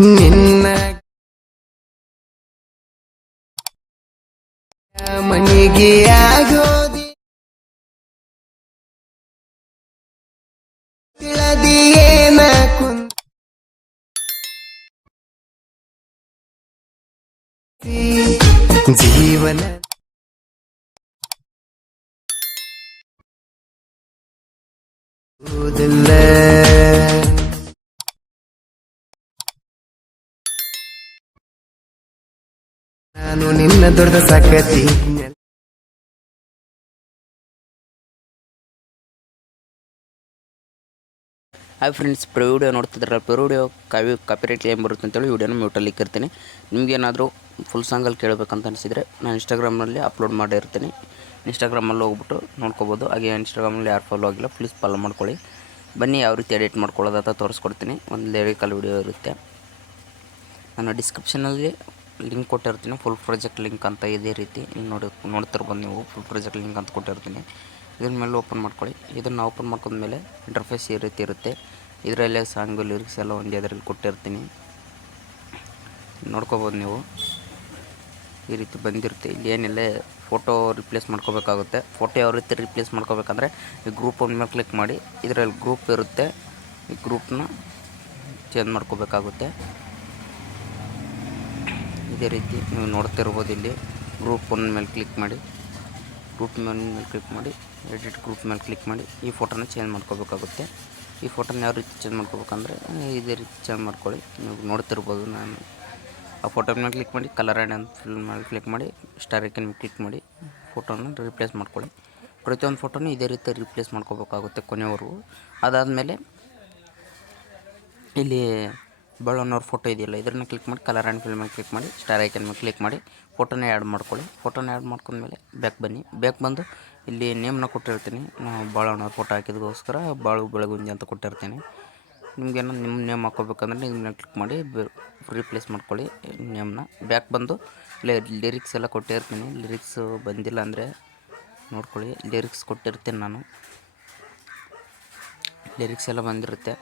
ನಿನ್ನ ಮನೆಗೆ ಆಗೋದಿ ತಿಳದಿಯೇನ ಜೀವನ ಓದಿಲ್ಲ ನಾನು ನಿನ್ನ ದೊಡ್ಡ ಸಾಕತಿ ಹಾಯ್ ಫ್ರೆಂಡ್ಸ್, ವಿಡಿಯೋ ನೋಡ್ತಿದ್ರಲ್ಲ, ವಿಡಿಯೋ ಕಾಪಿರೈಟ್ ಕ್ಲೇಮ್ ಬರುತ್ತೆ ಅಂತೇಳಿ ವಿಡಿಯೋನ ಮ್ಯೂಟಲ್ಲಿ ಇಕ್ಕಿರ್ತೀನಿ. ನಿಮಗೇನಾದರೂ ಫುಲ್ ಸಾಂಗಲ್ಲಿ ಕೇಳಬೇಕಂತ ಅನಿಸಿದರೆ ನಾನು ಇನ್ಸ್ಟಾಗ್ರಾಮ್ನಲ್ಲಿ ಅಪ್ಲೋಡ್ ಮಾಡಿರ್ತೀನಿ. ಇನ್ಸ್ಟಾಗ್ರಾಮಲ್ಲಿ ಹೋಗ್ಬಿಟ್ಟು ನೋಡ್ಕೋಬೋದು. ಹಾಗೆ ಇನ್ಸ್ಟಾಗ್ರಾಮಲ್ಲಿ ಯಾರು ಫಾಲೋ ಆಗಿಲ್ಲ ಪ್ಲೀಸ್ ಫಾಲೋ ಮಾಡ್ಕೊಳ್ಳಿ. ಬನ್ನಿ ಯಾವ ರೀತಿ ಎಡಿಟ್ ಮಾಡ್ಕೊಳ್ಳೋದಂತ ತೋರಿಸ್ಕೊಡ್ತೀನಿ. ಒಂದು ಲಿರಿಕಲ್ ವಿಡಿಯೋ ಇರುತ್ತೆ. ನಾನು ಡಿಸ್ಕ್ರಿಪ್ಷನಲ್ಲಿ ಲಿಂಕ್ ಕೊಟ್ಟಿರ್ತೀನಿ, ಫುಲ್ ಪ್ರಾಜೆಕ್ಟ್ ಲಿಂಕ್ ಅಂತ. ಇದೇ ರೀತಿ ನೋಡ್ತಿರ್ಬೋದು ನೀವು, ಫುಲ್ ಪ್ರಾಜೆಕ್ಟ್ ಲಿಂಕ್ ಅಂತ ಕೊಟ್ಟಿರ್ತೀನಿ. ಇದ್ರ ಮೇಲೆ ಓಪನ್ ಮಾಡ್ಕೊಳ್ಳಿ. ಇದನ್ನು ಓಪನ್ ಮಾಡ್ಕೊಂಡ್ಮೇಲೆ ಇಂಟರ್ಫೇಸ್ ಈ ರೀತಿ ಇರುತ್ತೆ. ಇದರಲ್ಲೇ ಸಾಂಗು ಲಿರಿಕ್ಸ್ ಎಲ್ಲ ಒಂದೇ ಅದರಲ್ಲಿ ಕೊಟ್ಟಿರ್ತೀನಿ, ನೋಡ್ಕೋಬೋದು ನೀವು. ಈ ರೀತಿ ಬಂದಿರುತ್ತೆ. ಇಲ್ಲಿ ಏನಿಲ್ಲ, ಫೋಟೋ ರಿಪ್ಲೇಸ್ ಮಾಡ್ಕೋಬೇಕಾಗುತ್ತೆ. ಫೋಟೋ ಯಾವ ರೀತಿ ರಿಪ್ಲೇಸ್ ಮಾಡ್ಕೋಬೇಕಂದ್ರೆ ಈ ಗ್ರೂಪ್ ಮೇಲೆ ಕ್ಲಿಕ್ ಮಾಡಿ, ಇದರಲ್ಲಿ ಗ್ರೂಪ್ ಇರುತ್ತೆ, ಈ ಗ್ರೂಪ್ನ ಚೇಂಜ್ ಮಾಡ್ಕೋಬೇಕಾಗುತ್ತೆ. ಇದೇ ರೀತಿ ನೀವು ನೋಡ್ತಿರ್ಬೋದು. ಇಲ್ಲಿ ಗ್ರೂಪ್ ಮೇಲೆ ಕ್ಲಿಕ್ ಮಾಡಿ, ಗ್ರೂಪ್ ಮೇಲೆ ಕ್ಲಿಕ್ ಮಾಡಿ, ಎಡಿಟ್ ಗ್ರೂಪ್ ಮೇಲೆ ಕ್ಲಿಕ್ ಮಾಡಿ ಈ ಫೋಟೋನ ಚೇಂಜ್ ಮಾಡ್ಕೋಬೇಕಾಗುತ್ತೆ. ಈ ಫೋಟೋನ ಯಾವ ರೀತಿ ಚೇಂಜ್ ಮಾಡ್ಕೋಬೇಕಂದ್ರೆ ಇದೇ ರೀತಿ ಚೇಂಜ್ ಮಾಡ್ಕೊಳ್ಳಿ. ನೀವು ನೋಡ್ತಿರ್ಬೋದು. ನಾನು ಆ ಫೋಟೋ ಮೇಲೆ ಕ್ಲಿಕ್ ಮಾಡಿ, ಕಲರ್ ಆ್ಯಂಡ್ ಅಂತ ಫಿಲ್ ಮೇಲೆ ಕ್ಲಿಕ್ ಮಾಡಿ, ಸ್ಟಾರ್ ಐಕನ್ ಕ್ಲಿಕ್ ಮಾಡಿ ಫೋಟೋನ ರಿಪ್ಲೇಸ್ ಮಾಡ್ಕೊಳ್ಳಿ. ಪ್ರತಿಯೊಂದು ಫೋಟೋನು ಇದೇ ರೀತಿ ರಿಪ್ಲೇಸ್ ಮಾಡ್ಕೋಬೇಕಾಗುತ್ತೆ ಕೊನೆವರೆಗೂ. ಅದಾದಮೇಲೆ ಇಲ್ಲಿ ಬಳ್ಳವನವ್ರ ಫೋಟೋ ಇದೆಯಲ್ಲ, ಇದನ್ನು ಕ್ಲಿಕ್ ಮಾಡಿ ಕಲರ್ ಆ್ಯಂಡ್ ಫಿಲ್ ಮೇಲೆ ಕ್ಲಿಕ್ ಮಾಡಿ, ಸ್ಟಾರ್ ಐಕನ್ ಮೇಲೆ ಕ್ಲಿಕ್ ಮಾಡಿ ಫೋಟೋನ ಆ್ಯಡ್ ಮಾಡ್ಕೊಳ್ಳಿ. ಫೋಟೋನ ಆ್ಯಡ್ ಮಾಡ್ಕೊಂಡ್ಮೇಲೆ ಬ್ಯಾಕ್ ಬನ್ನಿ. ಬ್ಯಾಕ್ ಬಂದು ಇಲ್ಲಿ ನೇಮ್ನ ಕೊಟ್ಟಿರ್ತೀನಿ. ನಾವು ಬಾಳವನವ್ರ ಫೋಟೋ ಹಾಕಿದಗೋಸ್ಕರ ಬಾಳು ಬೆಳಗುಂದಿ ಅಂತ ಕೊಟ್ಟಿರ್ತೀನಿ. ನಿಮಗೇನೋ ನಿಮ್ಮ ನೇಮ್ ಹಾಕ್ಕೋಬೇಕಂದ್ರೆ ನಿಮ್ಮನ್ನ ಕ್ಲಿಕ್ ಮಾಡಿ ರೀಪ್ಲೇಸ್ ಮಾಡ್ಕೊಳ್ಳಿ ನೇಮ್ನ. ಬ್ಯಾಕ್ ಬಂದು ಲಿರಿಕ್ಸ್ ಎಲ್ಲ ಕೊಟ್ಟಿರ್ತೀನಿ. ಲಿರಿಕ್ಸ್ ಬಂದಿಲ್ಲ ಅಂದರೆ ನೋಡ್ಕೊಳ್ಳಿ. ಲಿರಿಕ್ಸ್ ಕೊಟ್ಟಿರ್ತೀನಿ ನಾನು, ಲಿರಿಕ್ಸ್ ಎಲ್ಲ ಬಂದಿರುತ್ತೆ.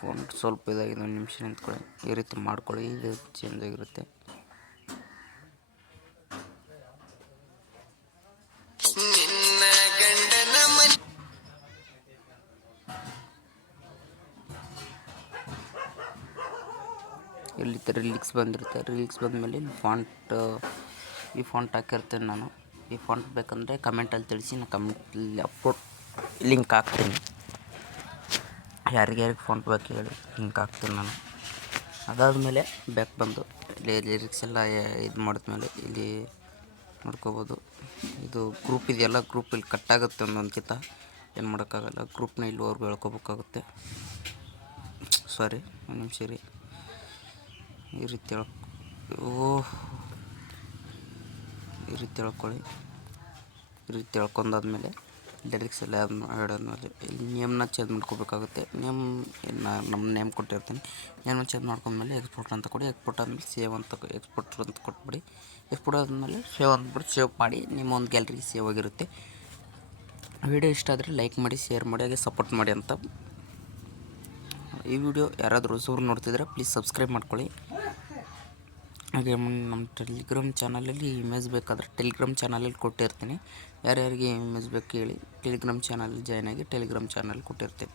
ಫೋನ್ ಸ್ವಲ್ಪ ಇದಾಗಿದೆ, ಒಂದು ನಿಮಿಷ ನಿಂತ್ಕೊಳ್ಳಿ. ಈ ರೀತಿ ಮಾಡ್ಕೊಳ್ಳಿ, ಇದು ಚೇಂಜ್ ಆಗಿರುತ್ತೆ. ಇಲ್ಲಿ ರಿಲಿಕ್ಸ್ ಬಂದಿರುತ್ತೆ. ರಿಲಿಕ್ಸ್ ಬಂದಮೇಲೆ ಇಲ್ಲಿ ಈ ಫಾಂಟ್ ಹಾಕಿರ್ತೇನೆ ನಾನು. ಈ ಫಾಂಟ್ ಬೇಕಂದರೆ ಕಮೆಂಟಲ್ಲಿ ತಿಳಿಸಿ, ನಾನು ಕಮೆಂಟಲ್ಲಿ ಅಪ್ಲೋಡ್ ಲಿಂಕ್ ಹಾಕ್ತೀನಿ. ಯಾರಿಗೆ ಫಾಂಟ್ ಬೇಕು ಹೇಳಿ ಲಿಂಕ್ ಹಾಕ್ತೀನಿ ನಾನು. ಅದಾದಮೇಲೆ ಬ್ಯಾಕ್ ಬಂದು ಇಲ್ಲಿ ಲಿರಿಕ್ಸ್ ಎಲ್ಲ ಇದು ಮಾಡಿದ್ಮೇಲೆ ಇಲ್ಲಿ ನೋಡ್ಕೋಬೋದು. ಇದು ಗ್ರೂಪ್ ಇದೆಯಲ್ಲ, ಗ್ರೂಪ್ ಇಲ್ಲಿ ಕಟ್ಟಾಗುತ್ತೆ ಒಂದೊಂದ್ಕಿಂತ, ಏನು ಮಾಡೋಕ್ಕಾಗಲ್ಲ. ಗ್ರೂಪ್ನ ಇಲ್ಲಿವರೆಗೂ ಹೇಳ್ಕೊಬೇಕಾಗುತ್ತೆ. ಸಾರಿ, ಒಂದು ನಿಮಿಷ ರೀ. ಈ ರೀತಿ ಈ ರೀತಿ ಹೇಳ್ಕೊಳ್ಳಿ. ಈ ರೀತಿ ಹೇಳ್ಕೊಂಡಾದ್ಮೇಲೆ ಲಿರಿಕ್ಸ್ ಎಲ್ಲ ಆಡಾದ್ಮೇಲೆ ಇಲ್ಲಿ ನೇಮ್ನ ಚೇಂಜ್ ಮಾಡ್ಕೋಬೇಕಾಗುತ್ತೆ. ನಮ್ಮ ನೇಮ್ ಕೊಟ್ಟಿರ್ತೀನಿ. ನೇಮ್ನ ಚೇಂಜ್ ಮಾಡ್ಕೊಂಡ್ಮೇಲೆ ಎಕ್ಸ್ಪೋರ್ಟ್ ಅಂತ ಕೊಡಿ. ಎಕ್ಸ್ಪೋರ್ಟ್ ಆದಮೇಲೆ ಸೇವ್ ಅಂತ ಎಕ್ಸ್ಪೋರ್ಟ್ ಅಂತ ಕೊಟ್ಬಿಡಿ. ಎಕ್ಸ್ಪೋರ್ಟ್ ಆದಮೇಲೆ ಸೇವ್ ಅಂದ್ಬಿಟ್ಟು ಸೇವ್ ಮಾಡಿ ನಿಮ್ಮ ಒಂದು ಗ್ಯಾಲರಿಗೆ ಸೇವ್ ಆಗಿರುತ್ತೆ. ವಿಡಿಯೋ ಇಷ್ಟ ಆದರೆ ಲೈಕ್ ಮಾಡಿ, ಶೇರ್ ಮಾಡಿ, ಹಾಗೆ ಸಪೋರ್ಟ್ ಮಾಡಿ ಅಂತ. ಈ ವಿಡಿಯೋ ಯಾರಾದರೂ ಹೊಸಬ್ರು ನೋಡ್ತಿದ್ರೆ ಪ್ಲೀಸ್ ಸಬ್ಸ್ಕ್ರೈಬ್ ಮಾಡ್ಕೊಳ್ಳಿ. ಹಾಗೆ ನಮ್ಮ ಟೆಲಿಗ್ರಾಮ್ ಚಾನಲಲ್ಲಿ ಇಮೇಜ್ ಬೇಕಾದರೆ ಟೆಲಿಗ್ರಾಮ್ ಚಾನಲಲ್ಲಿ ಕೊಟ್ಟಿರ್ತೀನಿ. ಯಾರ್ಯಾರಿಗೆ ಇಮೇಜ್ ಬೇಕು ಹೇಳಿ ಟೆಲಿಗ್ರಾಮ್ ಚಾನಲ್ ಜಾಯ್ನ್ ಆಗಿ ಟೆಲಿಗ್ರಾಮ್ ಚಾನಲ್ ಕೊಟ್ಟಿರ್ತೀನಿ.